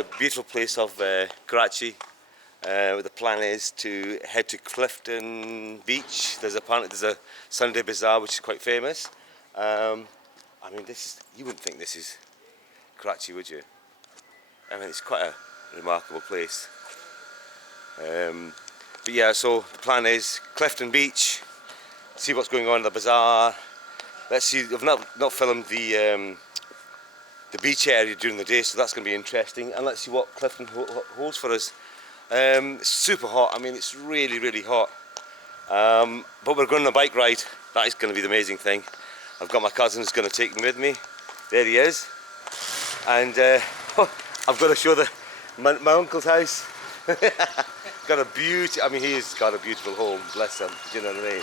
A beautiful place of Karachi. The plan is to head to Clifton Beach. There's a Sunday bazaar which is quite famous. I mean, you wouldn't think this is Karachi, would you? I mean, it's quite a remarkable place. But yeah, so the plan is Clifton Beach, see what's going on in the bazaar. Let's see. I've not filmed the beach area during the day, so that's going to be interesting. And let's see what Clifton holds for us. It's super hot. I mean, it's really, really hot. But we're going on a bike ride. That is going to be the amazing thing. I've got my cousin who's going to take me with me. There he is. And I've got to show my uncle's house. Got a beauty. I mean, he's got a beautiful home. Bless him. Do you know what I mean?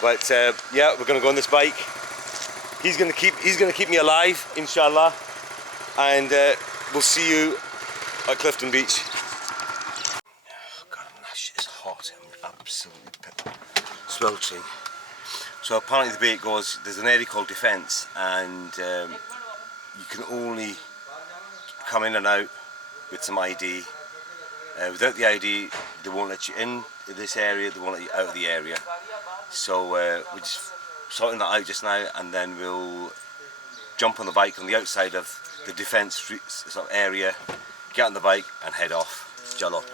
But yeah, we're going to go on this bike. He's going to keep me alive, inshallah. And we'll see you at Clifton Beach. Oh God, that shit is hot. I'm absolutely sweltering. So apparently the way it goes, there's an area called Defence, and you can only come in and out with some ID. Without the ID, they won't let you in this area, they won't let you out of the area. So we're just sorting that out just now, and then we'll jump on the bike on the outside of the Defence sort of area, get on the bike and head off. Jalo.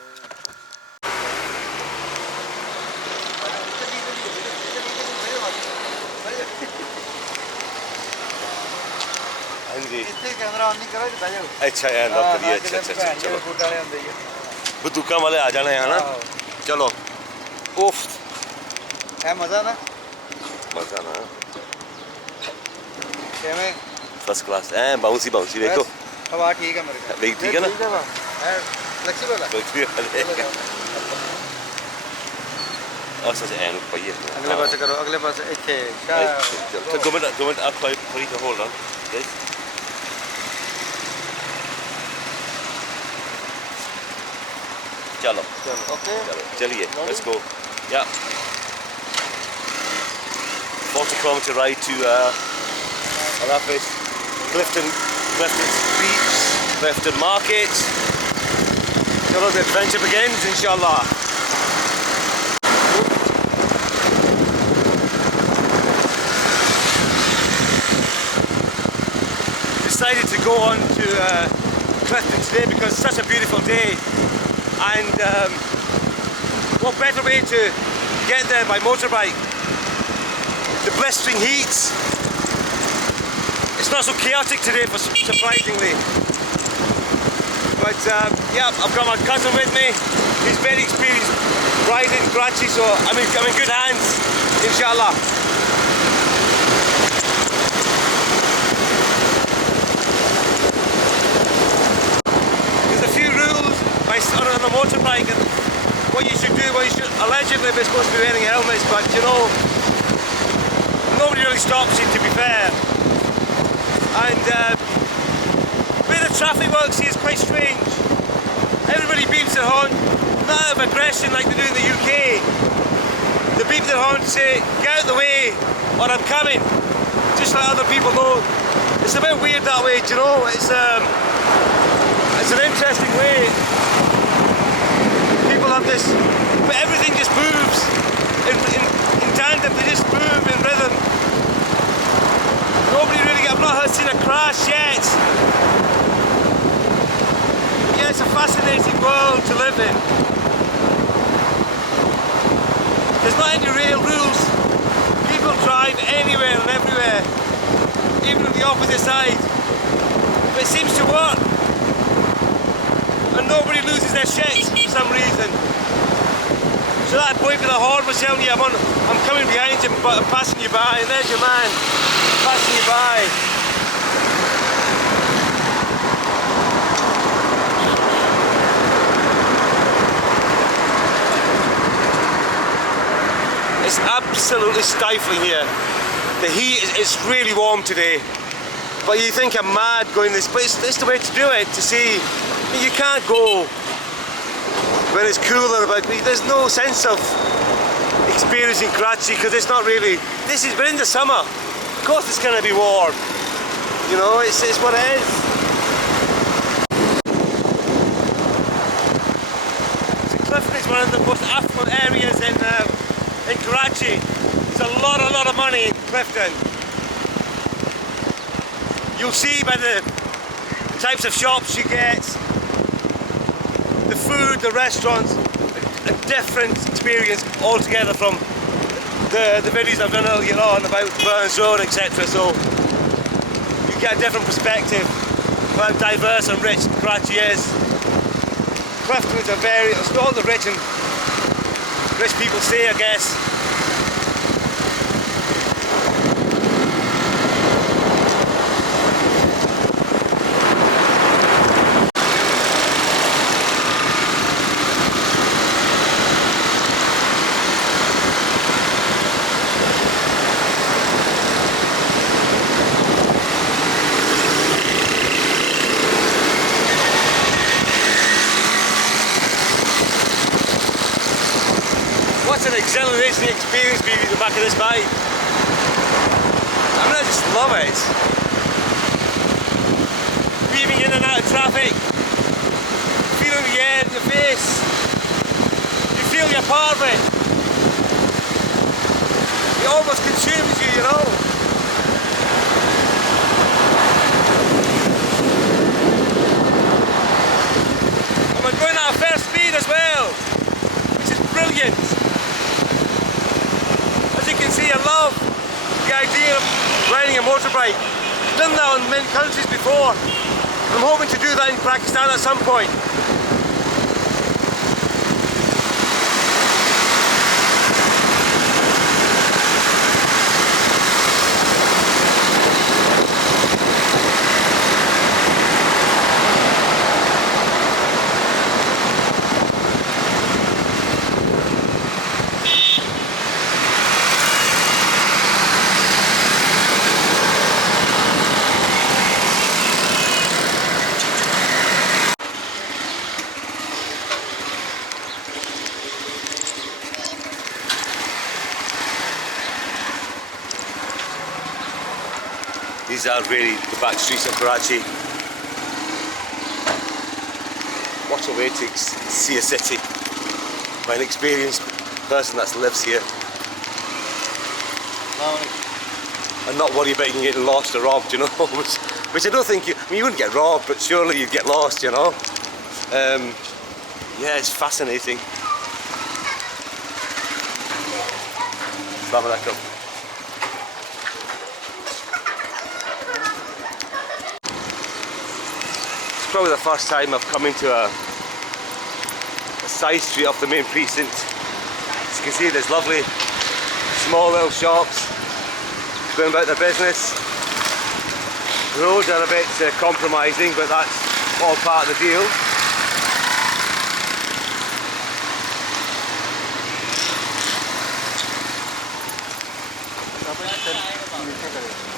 अच्छा है अंदर करिए अच्छा चलो बंदूका वाले आ जाना है ना चलो उफ है मजा ना फर्स्ट क्लास है बाउंसी देखो हवा ठीक है मेरे ख्याल ठीक है ना फ्लेक्सिबल है और सच है नु पहिए अगले पासे करो अगले पासे इथे चलो 2 मिनट आप थोड़ी सा होल्ड ऑन यस चलो ओके चलिए let's go yeah 40-kilometer ride to Clifton Beach, Clifton Market. Chalo, the adventure begins, inshallah. Decided to go on to Clifton today because it's such a beautiful day, and what better way to get there by motorbike? The blistering heat. It's not so chaotic today, surprisingly. But yeah, I've got my cousin with me. He's very experienced riding in Karachi, so I'm in good hands, inshallah. There's a few rules on a motorbike, and what you should do. Allegedly, we're supposed to be wearing helmets, but you know, nobody really stops you, to be fair. And the way the traffic works here is quite strange. Everybody beeps their horn, not out of aggression like they do in the UK. They beep their horn to say, get out of the way, or I'm coming. Just let other people know. It's a bit weird that way, do you know? It's an interesting way. People have this, but everything just moves in tandem. They just move in rhythm. I've not seen a crash yet. Yeah, it's a fascinating world to live in. There's not any real rules. People drive anywhere and everywhere, even on the opposite side. But it seems to work. And nobody loses their shit for some reason. So that boy with the horn was telling you, I'm coming behind you, but I'm passing you by, and there's your man, passing you by. It's absolutely stifling here. The heat is really warm today. But you think I'm mad going this, but it's the way to do it, to see. You can't go when it's cooler, but there's no sense of experiencing Karachi because it's not really, we're in the summer. Of course it's going to be warm. You know, it's what it is. one of the most affluent areas in Karachi. There's a lot of money in Clifton. You'll see by the types of shops you get, the food, the restaurants, a different experience altogether from the videos I've done earlier on about Burns Road, etc. So you get a different perspective of how diverse and rich Karachi is. Clifton is it's where all the rich people stay, I guess. What an exhilarating experience being in the back of this bike. I mean, I just love it. Weaving in and out of traffic, feeling the air in your face. You feel you're part of it. It almost consumes you, you know. And we're going at a fair speed as well, which is brilliant. As you can see, I love the idea of riding a motorbike. I've done that in many countries before. I'm hoping to do that in Pakistan at some point. These are really the back streets of Karachi. What a way to see a city by an experienced person that lives here. And not worry about you getting lost or robbed, you know. Which I don't think you wouldn't get robbed, but surely you'd get lost, you know. Yeah, it's fascinating. Assalamu alaikum. It's probably the first time I've come into a side street off the main precinct. As you can see, there's lovely small little shops going about their business. The roads are a bit compromising, but that's all part of the deal.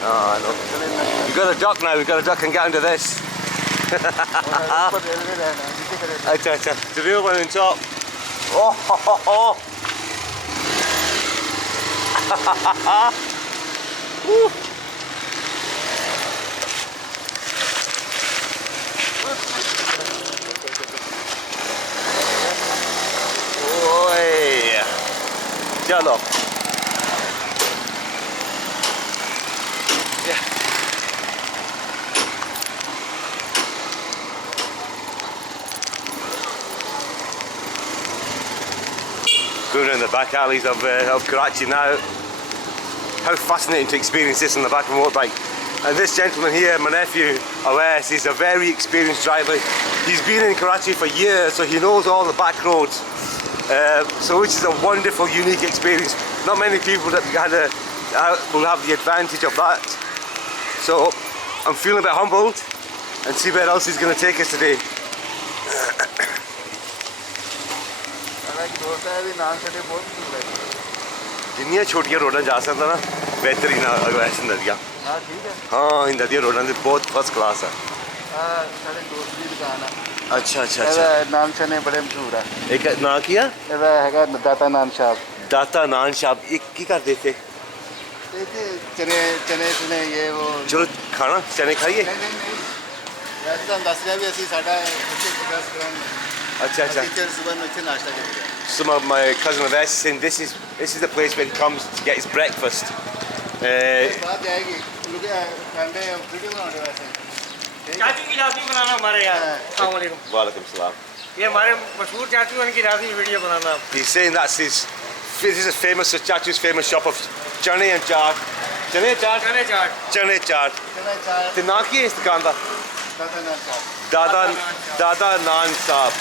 Oh, I know. We've got a duck now, we've got a duck and get under this. The real one on top. Oh, ho, ho, ho. Oi. Chalo. Going around the back alleys of Karachi now. How fascinating to experience this on the back of a motorbike. And this gentleman here, my nephew, Awais, is a very experienced driver. He's been in Karachi for years, so he knows all the back roads. So which is a wonderful, unique experience. Not many people that will have the advantage of that. So I'm feeling a bit humbled and see where else he's going to take us today. जिन्नियां छोटियां रोडां जा सकदा ना बेहतरीन अगवैस नदियां हाँ इन नदियां रोडां दे बहुत first class है साढ़े दोस्त की दुकान है अच्छा अच्छा अच्छा नान चने बड़े मशहूर है एक ना किया ਇਹਦਾ ਹੈਗਾ ਦਾਤਾ ਨਾਨ ਸ਼ਾਪ दाता नान शाप एक की कर देते चने चने चने ये वो चलो खाना चने खाइए वैसे तो 10 भी ਅਸੀਂ ਸਾਡਾ 10 ਗ੍ਰਾਮ अच्छा अच्छा सुबह में नाश्ता करते हैं some of my cousin of theirs saying this is the place where he comes to get his breakfast. बात जाएगी लोग ठंडे वीडियो बना रहे हैं चाचू की लाजमी बनाना हमारे यहाँ अस्सलाम वालेकुम Walaikum salam. ये हमारे मशहूर चाचू हैं इनकी लाजमी video banana He's saying that's this is a famous Chachu's famous shop of chane and chaat. Chane chaat. चने चाट Chane chaat. चना चार ते ना की है इस दुकान का? दादा ना चार Dada Naan Saab.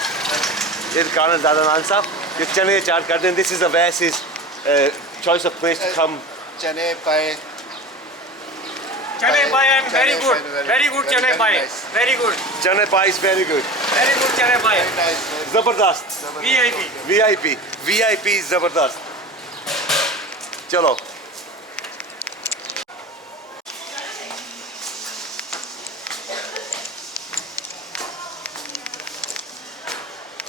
ये दुकान है Dada Naan Saab. ये चने चाट कर दें. This is the West's choice of place to come. चने पाए चने पाए and very good चने पाए very good Chane pie is very good. चने पाए Zabardast. VIP Zabardast. Chalo.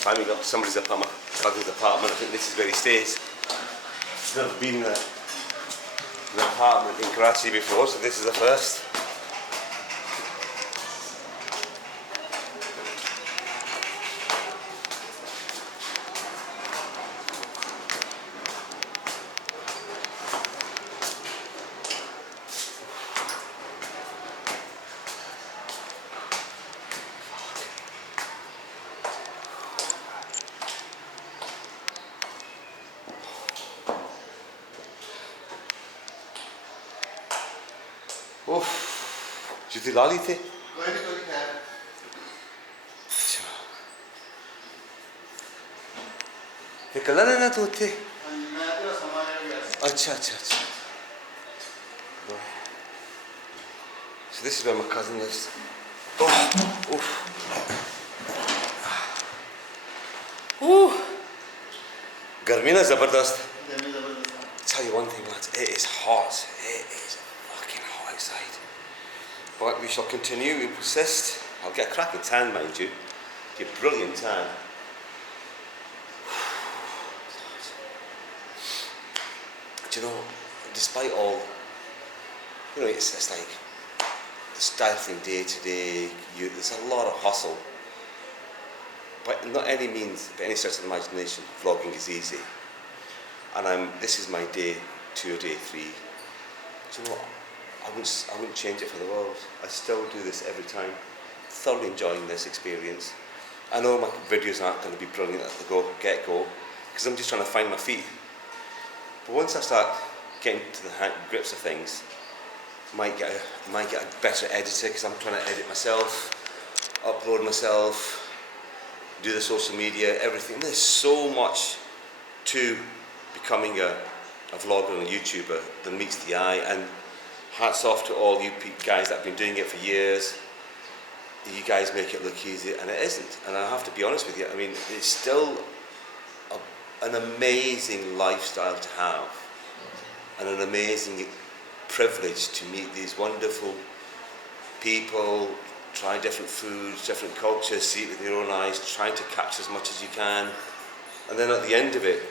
Finally got somebody's apartment, cousin's apartment. I think this is where he stays. He's never been in an apartment in Karachi before, so this is the first. Uff, जुती ला ली थे कोई खैर ये colour है ना तो थे मैं तो सामान ले गया अच्छा so this is where my cousin lives. Oh, oof. गर्मी ना ज़बरदस्त. देने जबरदस्त Tell you one thing, lads, it is hot. It is fucking hot outside. But we shall continue, we persist. I'll get a cracking tan, mind you. Get a brilliant tan. Do you know, despite all, you know, it's like the stifling day to day, there's a lot of hustle. But not any means, by any stretch of the imagination, vlogging is easy. And this is my day 2 or day 3. Do you know what? I wouldn't change it for the world. I still do this every time. Thoroughly enjoying this experience. I know my videos aren't going to be brilliant at the get-go, because I'm just trying to find my feet. But once I start getting to the grips of things, I might get a better editor, because I'm trying to edit myself, upload myself, do the social media, everything. There's so much to becoming a vlogger and a YouTuber that meets the eye, and hats off to all you guys that have been doing it for years. You guys make it look easy, and it isn't. And I have to be honest with you, I mean, it's still an amazing lifestyle to have, and an amazing privilege to meet these wonderful people, try different foods, different cultures, see it with your own eyes, try to capture as much as you can, and then at the end of it,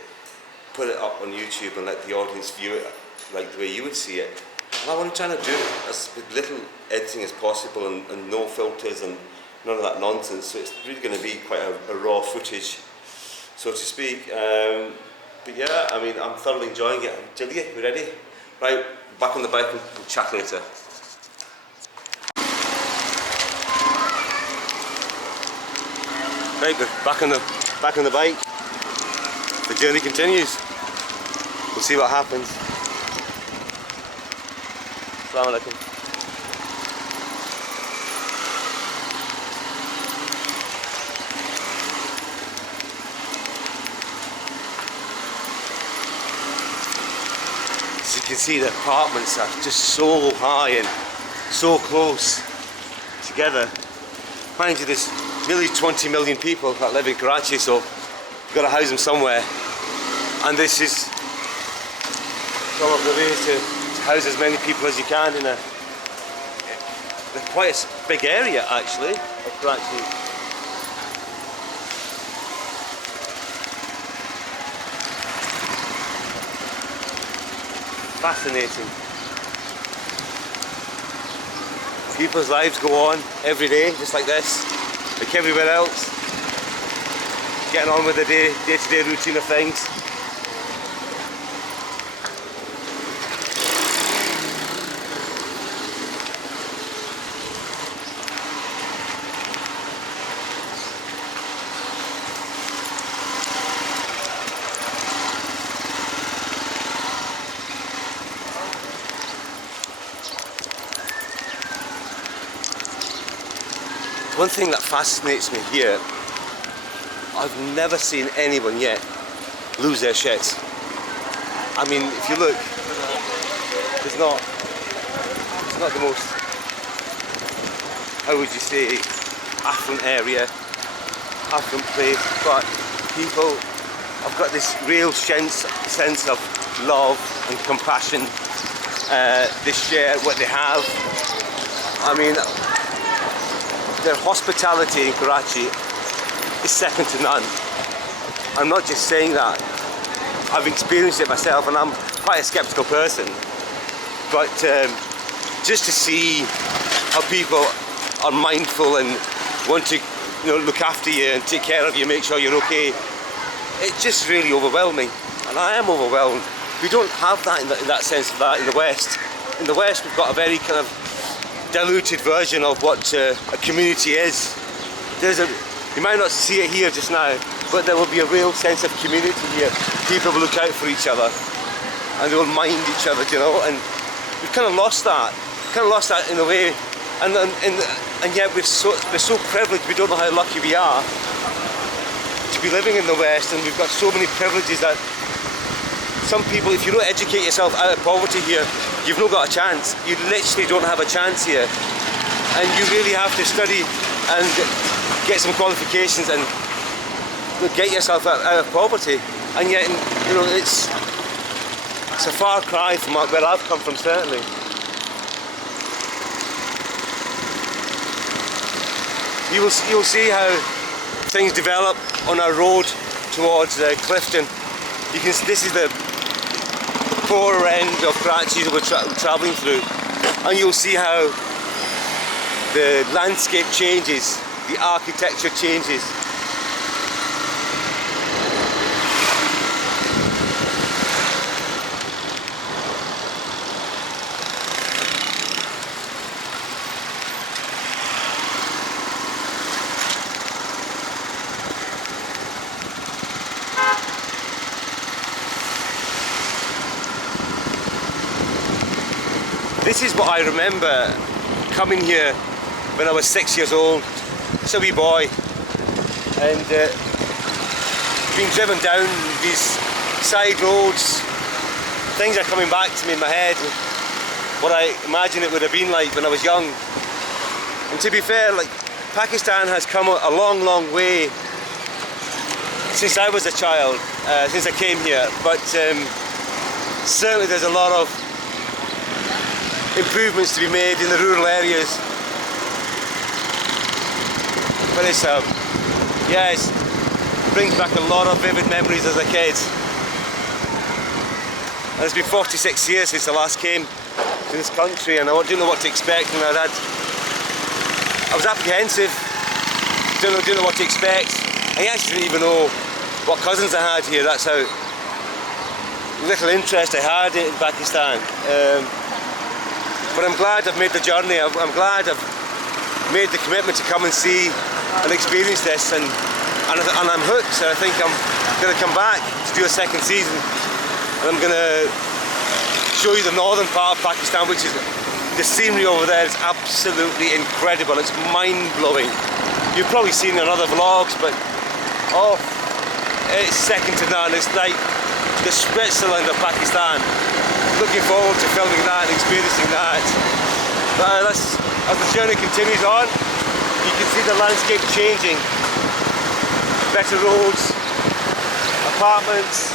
put it up on YouTube and let the audience view it like the way you would see it. And I'm trying to do it as with little editing as possible, and no filters and none of that nonsense. So it's really going to be quite a raw footage, so to speak. But yeah, I mean, I'm thoroughly enjoying it. Julia, we ready? Right, back on the bike and we'll chat later. Right, we're back on the bike. The journey continues. We'll see what happens. Assalamu alaikum. As you can see, the apartments are just so high and so close together. Mind you, there's nearly 20 million people that live in Karachi, so you've got to house them somewhere. And this is one of the ways to house as many people as you can in quite a big area, actually, of Karachi. Fascinating. People's lives go on every day, just like this, like everywhere else. getting on with the day-to-day routine of things. One thing that fascinates me here, I've never seen anyone yet lose their shit. I mean, if you look, it's not the most, how would you say, affluent area, affluent place, but people have got this real sense of love and compassion. They share what they have. I mean, their hospitality in Karachi is second to none. I'm not just saying that. I've experienced it myself, and I'm quite a skeptical person. But just to see how people are mindful and want to, look after you and take care of you, make sure you're okay, it's just really overwhelming. And I am overwhelmed. We don't have that in that sense of that in the West. In the West, we've got a very kind of diluted version of what a community is. You might not see it here just now, but there will be a real sense of community here. People will look out for each other and they will mind each other, and we've kind of lost that. In a way, and yet we're so privileged. We don't know how lucky we are to be living in the West, and we've got so many privileges that some people, if you don't educate yourself out of poverty here, you've not got a chance. You literally don't have a chance here. And you really have to study and get some qualifications and get yourself out of poverty. And yet, it's a far cry from where I've come from, certainly. You'll see how things develop on our road towards Clifton. This is the poorer end of Karachi that we're travelling through, and you'll see how the landscape changes, the architecture changes. This is what I remember coming here when I was 6 years old, just a wee boy, and being driven down these side roads. Things are coming back to me in my head, what I imagine it would have been like when I was young. And to be fair, Pakistan has come a long, long way since I was a child, since I came here, but certainly there's a lot of improvements to be made in the rural areas. But it brings back a lot of vivid memories as a kid. And it's been 46 years since I last came to this country, and I didn't know what to expect, and I was apprehensive, didn't know what to expect. I actually didn't even know what cousins I had here. That's how little interest I had in Pakistan. But I'm glad I've made the journey. I'm glad I've made the commitment to come and see and experience this, and I'm hooked. So I think I'm going to come back to do a second season, and I'm going to show you the northern part of Pakistan, which is, the scenery over there is absolutely incredible. It's mind-blowing. You've probably seen it in other vlogs, but it's second to none. It's like the Switzerland of Pakistan. Looking forward to filming that and experiencing that. But as the journey continues on, you can see the landscape changing. Better roads, apartments.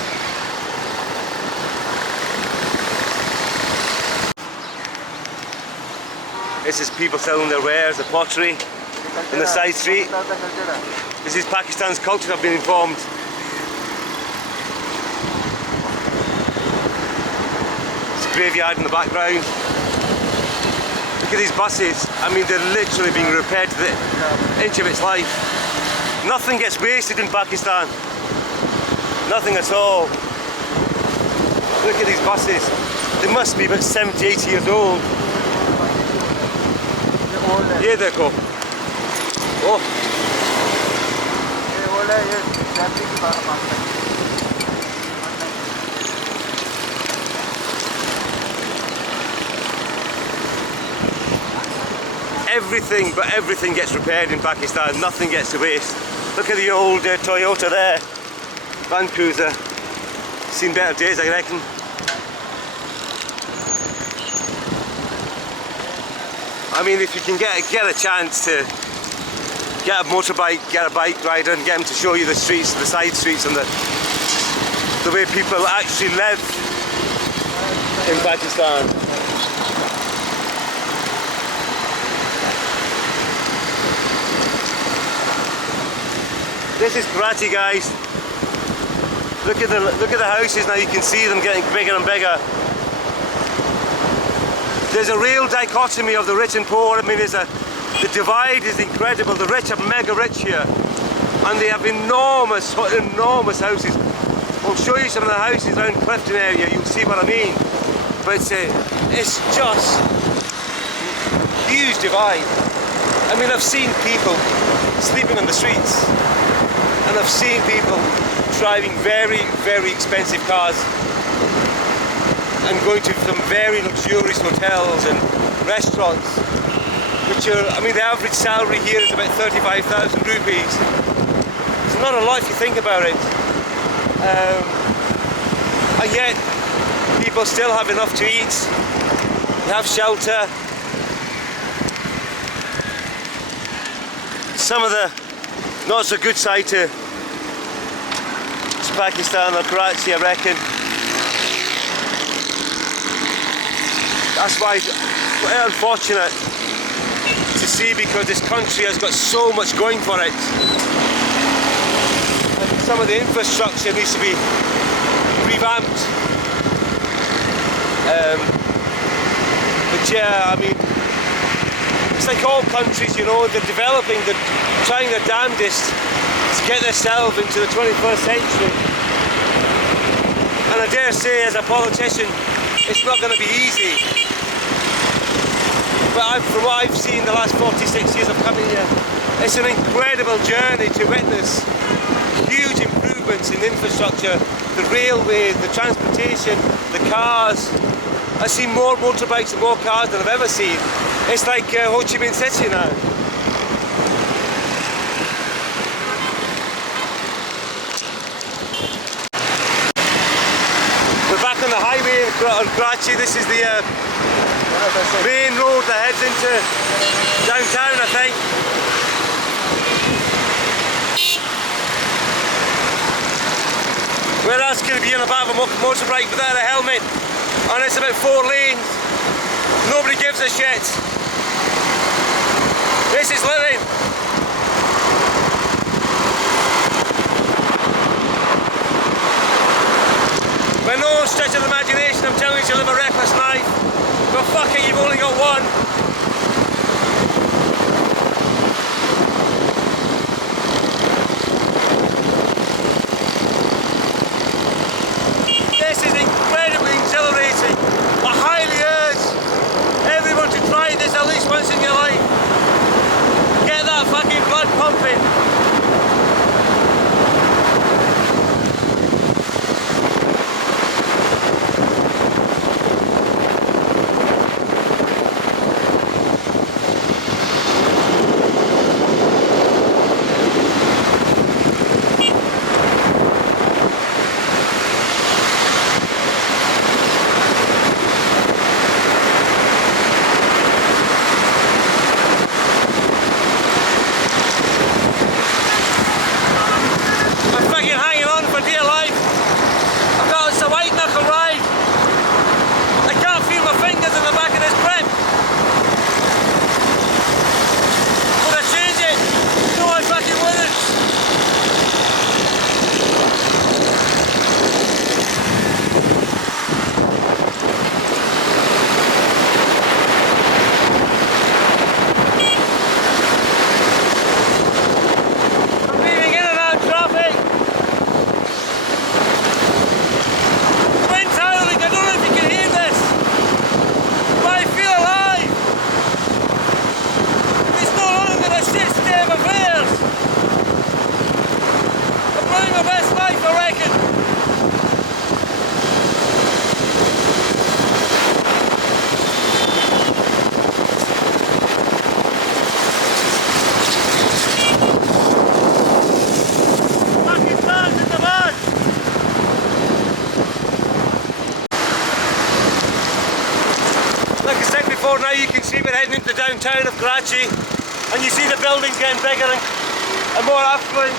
This is people selling their wares, the pottery in the side street. This is Pakistan's culture, I've been informed. Graveyard in the background. Look at these buses. I mean, they're literally being repaired to the inch of its life. Nothing gets wasted in Pakistan. Nothing at all. Look at these buses. They must be about 70, 80 years old. ये देखो. Oh. Everything, but everything gets repaired in Pakistan. Nothing gets to waste. Look at the old Toyota there. Land Cruiser. Seen better days, I reckon. I mean, if you can get a chance to get a motorbike, get a bike rider and get them to show you the streets, the side streets and the way people actually live in Pakistan. This is Karachi, guys. Look at the houses now. You can see them getting bigger and bigger. There's a real dichotomy of the rich and poor. I mean, the divide is incredible. The rich are mega rich here, and they have enormous houses. I'll show you some of the houses around Clifton area. You'll see what I mean. But it's just huge divide. I mean, I've seen people sleeping on the streets, and I've seen people driving very, very expensive cars and going to some very luxurious hotels and restaurants, which are, I mean, the average salary here is about 35,000 rupees. It's not a lot if you think about it. And yet, people still have enough to eat, they have shelter. Some of the not so good side to Pakistan or Karachi, I reckon. That's why it's quite unfortunate to see, because this country has got so much going for it. And some of the infrastructure needs to be revamped. But yeah, I mean, it's like all countries, you know, they're developing, they're trying their damnedest to get themselves into the 21st century. And I dare say, as a politician, it's not going to be easy. But from what I've seen the last 46 years of coming here, it's an incredible journey to witness huge improvements in infrastructure, the railway, the transportation, the cars. I've seen more motorbikes and more cars than I've ever seen. It's like Ho Chi Minh City now. We're back on the highway in Karachi. This is the main road that heads into downtown, I think. Where else can you be on the back of a motorbike without a helmet? And it's about 4 lanes. Nobody gives a shit. This is living. By no stretch of the imagination, I'm telling you to live a reckless life. But fuck it, you've only got one. This is incredibly exhilarating. I highly urge everyone to try this at least once in your life. Get that fucking blood pumping. reckon. Pakistan's in the mud. Like I said before, now you can see we're heading into the downtown of Karachi, and you see the buildings getting bigger and more affluent.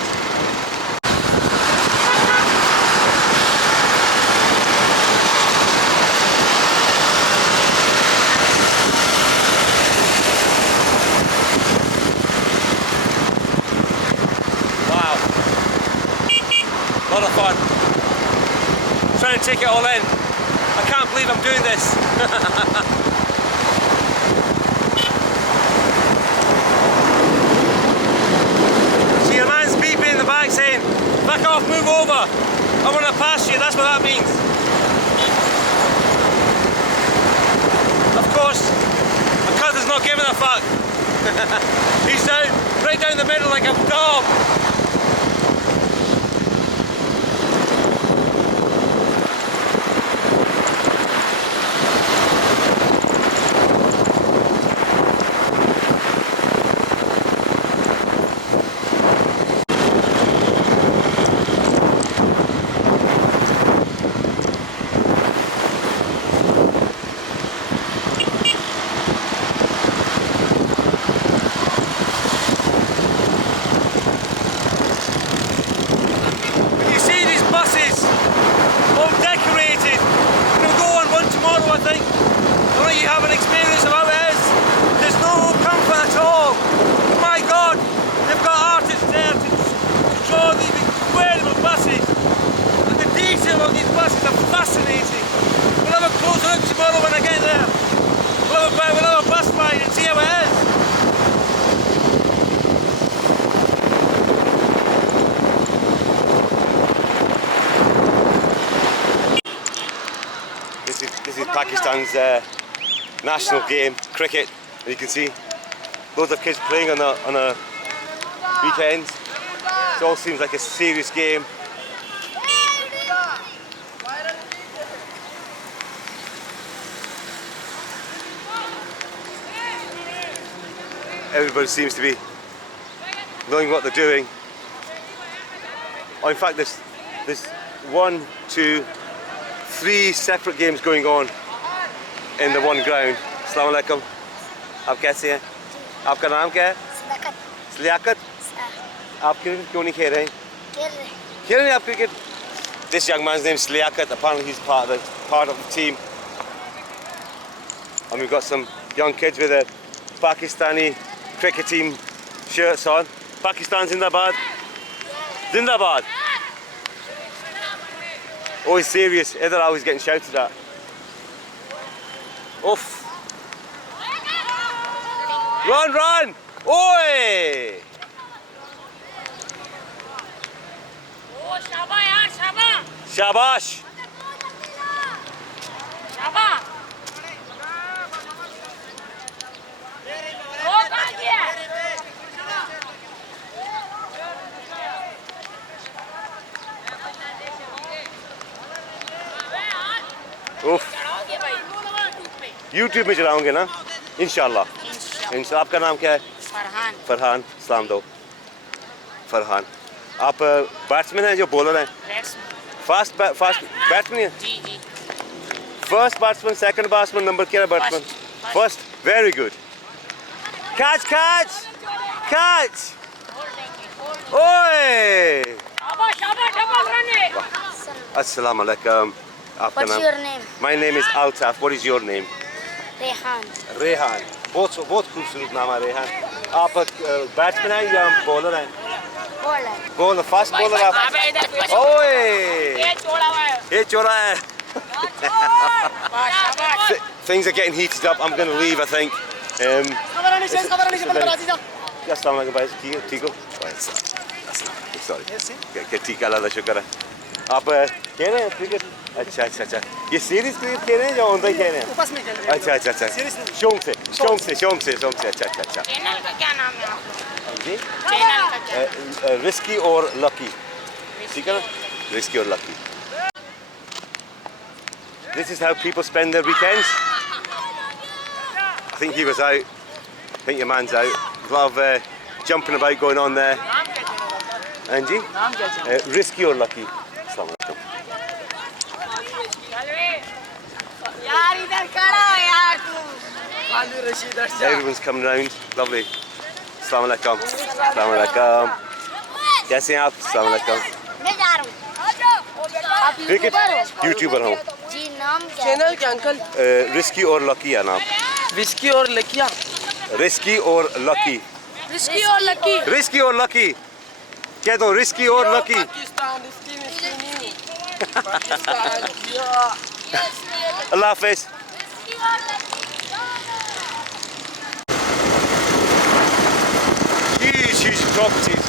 Wow, a lot of fun. Trying to take it all in. I can't believe I'm doing this. See, a man's beeping in the back saying, back off, move over. I want to pass you, that's what that means. Of course, my cousin's not giving a fuck. He's down, right down the middle like a dog. You have an experience of how it is. There's no comfort at all. My God, they've got artists there to draw these incredible buses. And the detail of these buses are fascinating. We'll have a closer look tomorrow when I get there. We'll have a bus ride and see how it is. This is Pakistan's national game, cricket, and you can see loads of kids playing on a weekends. It all seems like a serious game. Everybody seems to be knowing what they're doing. Oh, in fact, there's 1, 2, 3 separate games going on in the one ground. Assalamu alaikum. आप कैसे हैं? आपका नाम क्या है? लियाकत. आप cricket क्यों नहीं खेल रहे हैं? खेल रहे हैं आप cricket? This young man's name is Liaquat. Apparently he's part of the team. And we've got some young kids with a Pakistani cricket team shirts on. Pakistan Zindabad. Zindabad. Oh, he's serious. Either always getting shouted at. Oof. Run, run! Oi! Shabash! Oof. YouTube में चलाओगे ना? इंशाल्लाह. इंशाल्लाह. आपका नाम क्या है? फरहान. फरहान. सलाम दो. फरहान. आप बैट्समैन हैं जो बॉलर हैं? फास्ट बैट्समैन हैं? जी जी. First batsman, second batsman, number क्या है batsman? First. Very good. Catch, catch, catch. Oi! Assalamu alaikum. What's your name? My name is Altaf. What is your name? Rehan. Rehan. बहुत खूबसूरत नाम है रेहान. आप batsman हैं या बॉलर हैं? Bowler. Bowler, fast bowler आप. ओए. ये चोरा है. Things are getting heated up. I'm going to leave, I think. Assalamu alaikum भाई. ठीक हो? Sorry. ठीक है अल्लाह शुक्र है. आप खेल रहे हैं क्रिकेट? अच्छा. ये सीरीज क्रिकेट खेल रहे हैं या ऑनलाइन खेल रहे हैं? अच्छा. शौक से. अच्छा. चैनल का क्या नाम है आपका? जी? चैनल का क्या? रिस्की और लकी. ठीक है ना? Risky or lucky. This is how people spend their weekends. I think he was out. I think your man's out. There's a lot of jumping about going on there. Angie? Risky or lucky? Assalamu alaikum. Everyone's coming round. Lovely. Assalamu alaikum. Assalamu alaikum. कैसे हैं आप? Assalamu alaikum. मैं जा रहा हूँ। Cricket YouTuber हूँ। जी नाम क्या? चैनल क्या अंकल? रिस्की और लकी है नाम। विस्की और लकिया। रिस्की और लकी। रिस्की और लकी। रिस्की और लकी। कह दो रिस्की और लकी। पाकिस्तान रिस्की नहीं। पाकिस्तान किया। अल्लाह हाफिज़। Huge properties.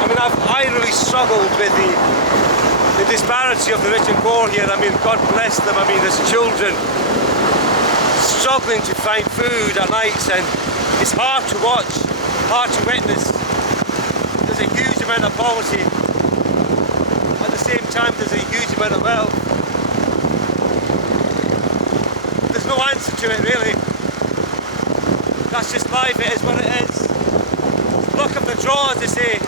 I mean, I really struggled with the disparity of the rich and poor here. I mean, God bless them. I mean, there's children struggling to find food at nights, and it's hard to watch, hard to witness. There's a huge amount of poverty. At the same time, there's a huge amount of wealth. There's no answer to it, really. That's just life. It is what it is. Luck of the draw, as they say.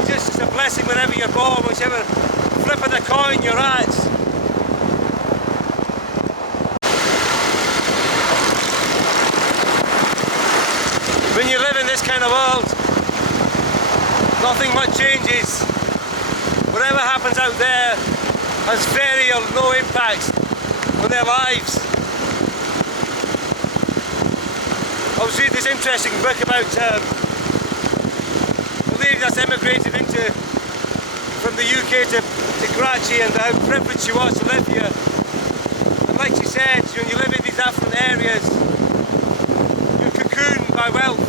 It's just a blessing wherever you're born, whichever flip of the coin you're at. When you live in this kind of world, nothing much changes. Whatever happens out there has very or no impact on their lives. I was reading this interesting book about a lady that's emigrated from the UK to Karachi, and how privileged she was to live here. And like she said, when you live in these affluent areas, you're cocooned by wealth.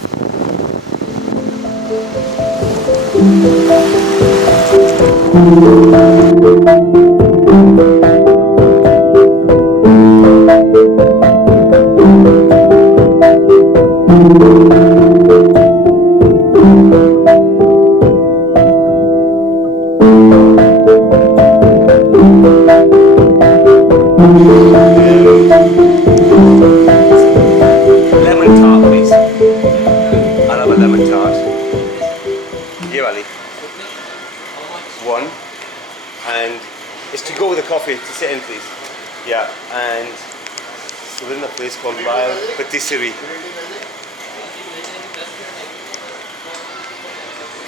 Lemon tart, please. I'll have a lemon tart. Here, Ali. One. And it's to go with the coffee, to sit in, please. Yeah, and so we're in a place called Lyle Patisserie.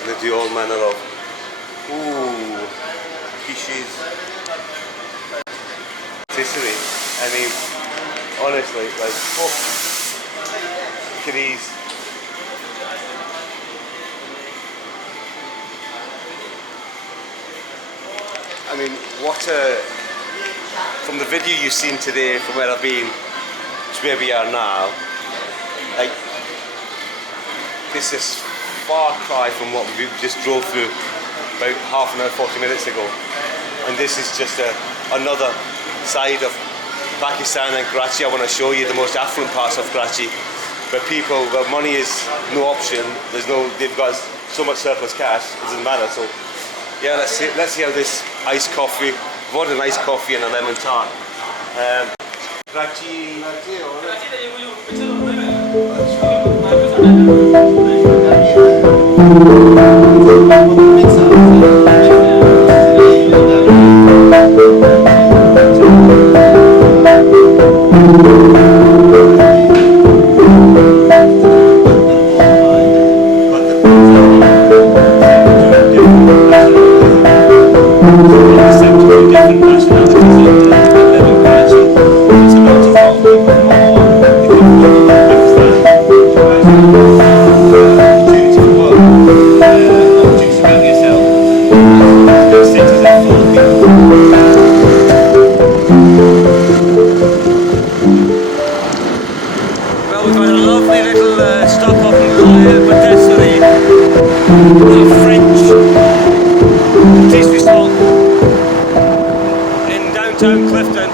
They do all manner of clichés. Patisserie. I mean, honestly, like, look at these. I mean, what a, from the video you've seen today, from where I've been to where we are now, like, this is far cry from what we just drove through about half an hour, 40 minutes ago. And this is just another side of Pakistan and Karachi. I want to show you the most affluent parts of Karachi, where people, where money is no option. They've got so much surplus cash, it doesn't matter. So yeah, let's see how this iced coffee. I've ordered an iced coffee and a lemon tart. Karachi. Well, we've had a lovely little stop off in Patisserie, French pastry stall in downtown Clifton.